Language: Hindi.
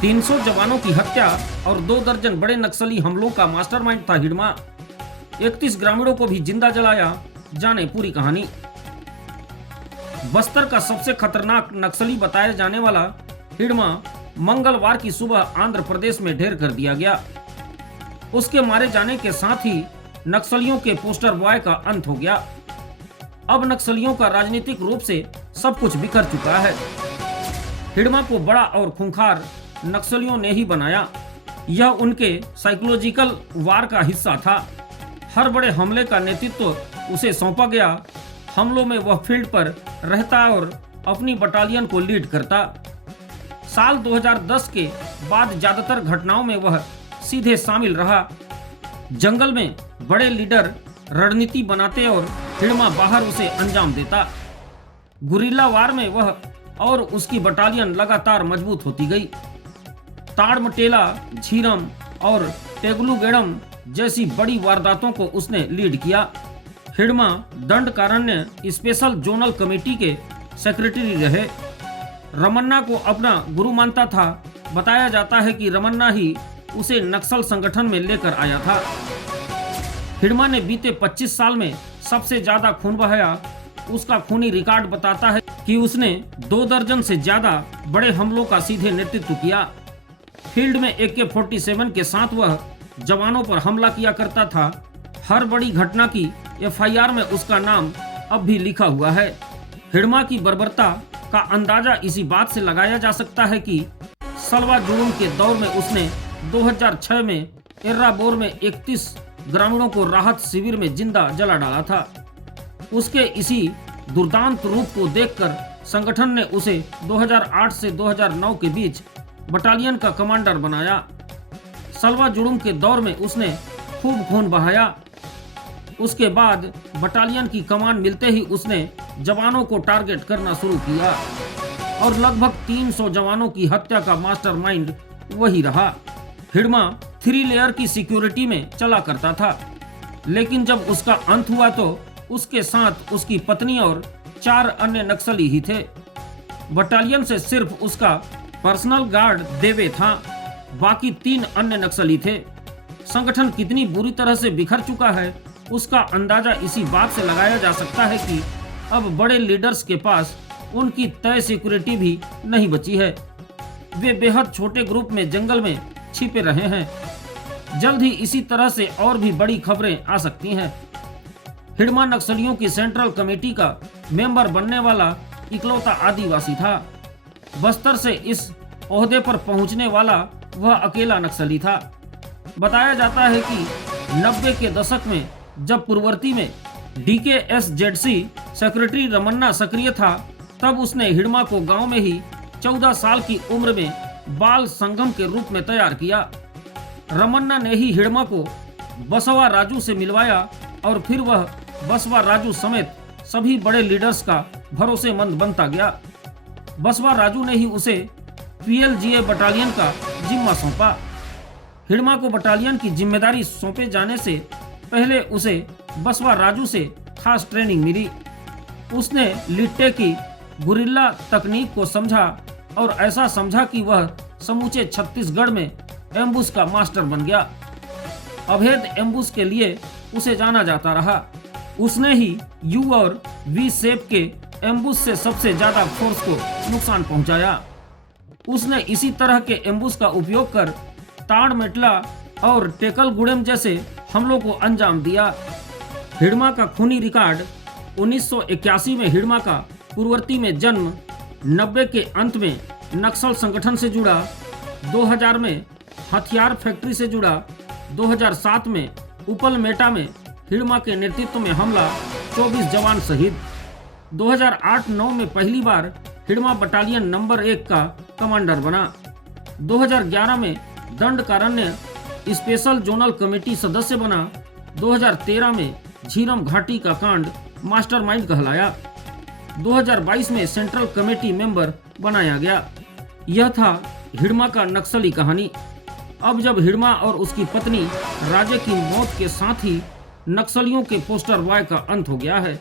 300 जवानों की हत्या और 2 दर्जन बड़े नक्सली हमलों का मास्टरमाइंड था हिडमा। 31 ग्रामीणों को भी जिंदा जलाया, जाने पूरी कहानी। बस्तर का सबसे खतरनाक नक्सली बताया जाने वाला हिडमा मंगलवार की सुबह आंध्र प्रदेश में ढेर कर दिया गया। उसके मारे जाने के साथ ही नक्सलियों के पोस्टर बॉय का अंत हो गया। अब नक्सलियों का राजनीतिक रूप से सब कुछ बिखर चुका है। हिडमा को बड़ा और खूंखार नक्सलियों ने ही बनाया। यह उनके साइकोलॉजिकल वार का हिस्सा था। हर बड़े हमले का नेतृत्व उसे सौंपा गया। हमलों में वह फील्ड पर रहता और अपनी बटालियन को लीड करता। साल 2010 के बाद ज्यादातर घटनाओं में वह सीधे शामिल रहा। जंगल में बड़े लीडर रणनीति बनाते और हिडमा बाहर उसे अंजाम देता। गुरिल्ला वार में वह और उसकी बटालियन लगातार मजबूत होती गई। ताड़मटेला, झीरम और टेगलुगेडम जैसी बड़ी वारदातों को उसने लीड किया। Hidma Dandakaranya special zonal committee के सेक्रेटरी रहे। रमन्ना को अपना गुरु मानता था। बताया जाता है कि रमन्ना ही उसे नक्सल संगठन में लेकर आया था। हिडमा ने बीते 25 साल में सबसे ज्यादा खून बहाया। उसका खूनी रिकॉर्ड बताता है कि उसने 2 दर्जन से ज्यादा बड़े हमलों का सीधे नेतृत्व किया। फील्ड में AK-47 के साथ वह जवानों पर हमला किया करता था। हर बड़ी घटना की FIR में उसका नाम अब भी लिखा हुआ है। हिडमा की बर्बरता का अंदाजा इसी बात से लगाया जा सकता है कि सलवा जुलूम के दौर में उसने 2006 में एर्राबोर में 31 ग्रामीणों को राहत शिविर में जिंदा जला डाला था। उसके इसी दुर्दांत रूप को देखकर संगठन ने उसे 2008 से 2009 के बीच बटालियन का कमांडर बनाया। सलवा जुलूम के दौर में उसने खूब खून बहाया। उसके बाद बटालियन की कमान मिलते ही उसने जवानों को टारगेट करना शुरू किया और लगभग 300 जवानों की हत्या का मास्टरमाइंड वही रहा। हिडमा 3 लेयर की सिक्योरिटी में चला करता था, लेकिन जब उसका अंत हुआ तो उसके साथ उसकी पत्नी और 4 अन्य नक्सली ही थे। बटालियन से सिर्फ उसका पर्सनल गार्ड देवे था। बाकी 3 अन्य नक्सली थे। संगठन कितनी बुरी तरह से बिखर चुका है उसका अंदाजा इसी बात से लगाया जा सकता है कि अब बड़े लीडर्स के पास उनकी तय सिक्योरिटी भी नहीं बची है। वे बेहद छोटे ग्रुप में जंगल में छिपे रहे हैं। जल्द ही इसी तरह से और भी बड़ी खबरें आ सकती हैं। हिडमा नक्सलियों की सेंट्रल कमेटी का मेंबर बनने वाला इकलौता आदिवासी था। बस्तर से इस ओहदे पर पहुंचने वाला वह अकेला नक्सली था। बताया जाता है कि 90 के दशक में जब पूर्ववर्ती में DKSZC सेक्रेटरी रमन्ना सक्रिय था, तब उसने हिडमा को गांव में ही 14 साल की उम्र में बाल संगम के रूप में तैयार किया। रमन्ना ने ही हिडमा को बसवा राजू से मिलवाया और फिर वह बसवा राजू समेत सभी बड़े लीडर्स का भरोसेमंद बनता गया। बसवा राजू ने ही उसे PLGA बटालियन का जिम्मा सौंपा। हिडमा को बटालियन की जिम्मेदारी सौंपे जाने से पहले उसे बसवा राजू से खास ट्रेनिंग मिली। उसने लिट्टे की गुरिल्ला तकनीक को समझा और ऐसा समझा कि वह समूचे छत्तीसगढ़ में एम्बुश का मास्टर बन गया। अभेद एम्बुश के लिए उसे जाना जाता रहा। उसने ही U और V शेप के एम्बुश से सबसे ज्यादा फोर्स को नुकसान पहुंचाया। उसने इसी तरह के एम्बुश का उपयोग कर ताड़मेटला और टेकलगुडेम जैसे हमलों को अंजाम दिया। हिडमा का खूनी रिकॉर्ड 1981 में हिडमा का पूर्ववर्ती में जन्म, 90 के अंत में नक्सल संगठन से जुड़ा, 2000 में हथियार फैक्ट्री से जुड़ा, 2007 में उपलमेटा में हिडमा के नेतृत्व में हमला, 24 जवान शहीद। 2008-9 में पहली बार हिडमा बटालियन नंबर 1 का कमांडर बना। 2011 में दंडकारण्य स्पेशल जोनल कमेटी सदस्य बना। 2013 में झीरम घाटी का कांड मास्टरमाइंड कहलाया। 2022 में सेंट्रल कमेटी मेंबर बनाया गया। यह था हिडमा का नक्सली कहानी। अब जब हिडमा और उसकी पत्नी राजे की मौत के साथ ही नक्सलियों के पोस्टर बॉय का अंत हो गया है,